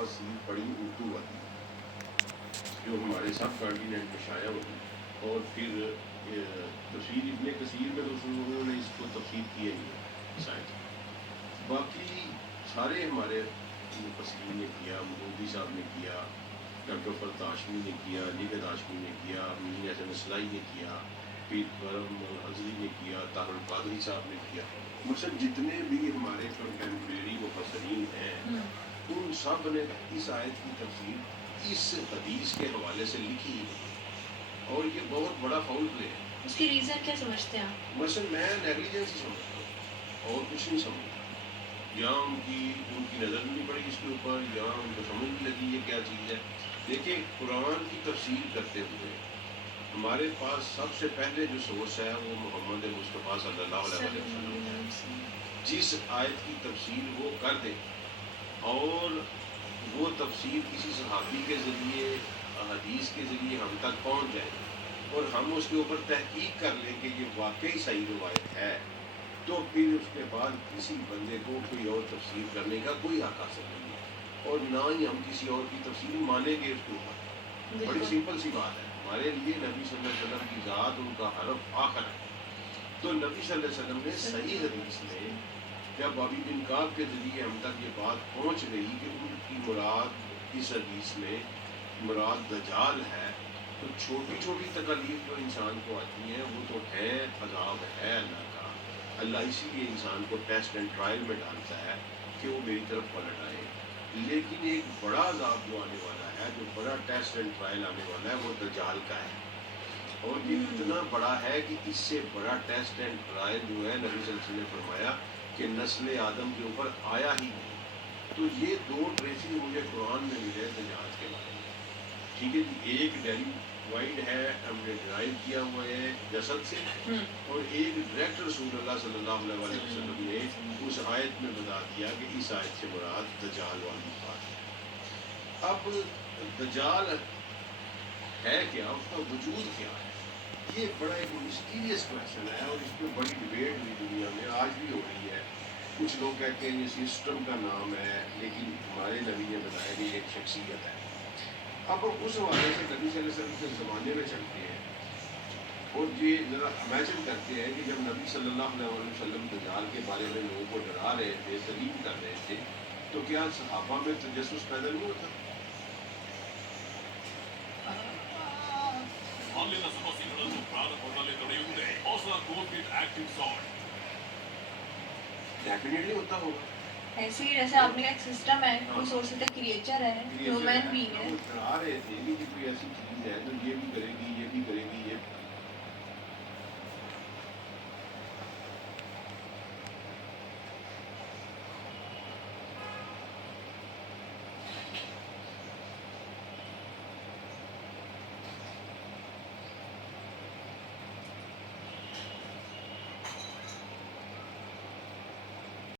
تفاسیر پڑھی اردو والی جو ہمارے سب کانٹیننٹ میں شائع ہوئی، اور پھر تفسیر ابن کثیر میں تو انہوں نے اس کو تفسیر کیا ہی ہے سائنس، باقی سارے ہمارے مفسرین نے کیا، مودودی صاحب نے کیا، ڈاکٹر فرد ہاشمی نے کیا، نگہت ہاشمی نے کیا، میاں حسن اصلاحی نے کیا، پیر کرم ازلی نے کیا، طاہر القادری صاحب نے کیا، مثلا جتنے بھی ہمارے کنٹمپریری مفسرین ہیں ان سب نے اس آیت کی تفسیر اس حدیث کے حوالے سے لکھی ہی نہیں، اور یہ بہت بڑا فاؤل پلے ہے۔ اس کی ریزن کیا سمجھتے ہیں آپ؟ مثلا میں نیگلیجنس ہی سمجھتا ہوں اور کچھ نہیں سمجھتا، یا ان کی نظر بھی نہیں پڑی اس کے اوپر، یا ان کو سمجھ نہیں لگی یہ کیا چیز ہے۔ دیکھیں قرآن کی تفسیر کرتے ہوئے ہمارے پاس سب سے پہلے جو سورس ہے وہ محمد مصطفیٰ صلی اللہ علیہ وسلم ہے۔ جس آیت کی تفسیر وہ کر دے اور وہ تفسیر کسی صحابی کے ذریعے حدیث کے ذریعے ہم تک پہنچ جائے اور ہم اس کے اوپر تحقیق کر لیں کہ یہ واقعی صحیح روایت ہے، تو پھر اس کے بعد کسی بندے کو کوئی اور تفسیر کرنے کا کوئی حق حاصل نہیں ہے، اور نہ ہی ہم کسی اور کی تفسیر مانیں گے اس کے اوپر۔ بڑی سمپل سی بات ہے، ہمارے لیے نبی صلی اللہ علیہ وسلم کی ذات ان کا حرف آخر ہے، تو نبی صلی اللہ علیہ وسلم نے صحیح حدیث میں جب ابی بن کعب کے ذریعے ہم تک یہ بات پہنچ گئی کہ ان کی مراد اس حدیث میں مراد دجال ہے، تو چھوٹی چھوٹی تکالیف جو انسان کو آتی ہیں وہ تو ہے عذاب ہے اللہ کا، اللہ اسی لیے انسان کو ٹیسٹ اینڈ ٹرائل میں ڈالتا ہے کہ وہ میری طرف پلٹ آئے، لیکن ایک بڑا عذاب جو آنے والا ہے، جو بڑا ٹیسٹ اینڈ ٹرائل آنے والا ہے وہ دجال کا ہے، اور یہ اتنا بڑا ہے کہ اس سے بڑا ٹیسٹ اینڈ ٹرائل جو ہے نبی صلی اللہ علیہ وسلم نے فرمایا کہ نسل آدم کے اوپر آیا ہی نہیں۔ تو یہ دو ٹریسز مجھے قرآن میں ملے دجال کے بارے میں، ٹھیک ہے جی، ایک ڈیلیوائڈ ہے، ہم نے ڈرائیو کیا ہوا ہے جسد سے، اور ایک ڈائریکٹ رسول اللہ صلی اللہ علیہ وسلم نے اس آیت میں بتا دیا کہ اس آیت سے مراد دجال والی بات ہے۔ اب دجال ہے کیا، اس کا وجود کیا ہے، یہ بڑا ایک مسٹیریس کویشچن ہے، اور اس پہ بڑی ڈبیٹ بھی دنیا میں آج بھی ہو رہی ہے۔ کچھ لوگ کہتے ہیں یہ سسٹم کا نام ہے، لیکن ہمارے نبی نے بتایا کہ یہ ایک شخصیت ہے۔ اب ہم اس حوالے سے نبی صلی اللہ علیہ وسلم کے زمانے میں چلتے ہیں اور یہ ذرا امیجن کرتے ہیں کہ جب نبی صلی اللہ علیہ وسلم دجال کے بارے میں لوگوں کو ڈرا رہے تھے، تلیم کر رہے تھے، تو کیا صحابہ میں تجسس پیدا نہیں ہوتا؟ ڈیفینیٹلی ہوتا ہوگا، ایسے ہی جیسے آپ نے ایک سسٹم ہے، کوئی سورس ہے، کریچر ہے، ہیومن بینگ ہے، ڈرا رہے تھے کہ کوئی ایسی چیز ہے جو یہ بھی کرے گی، یہ بھی کرے گی، یہ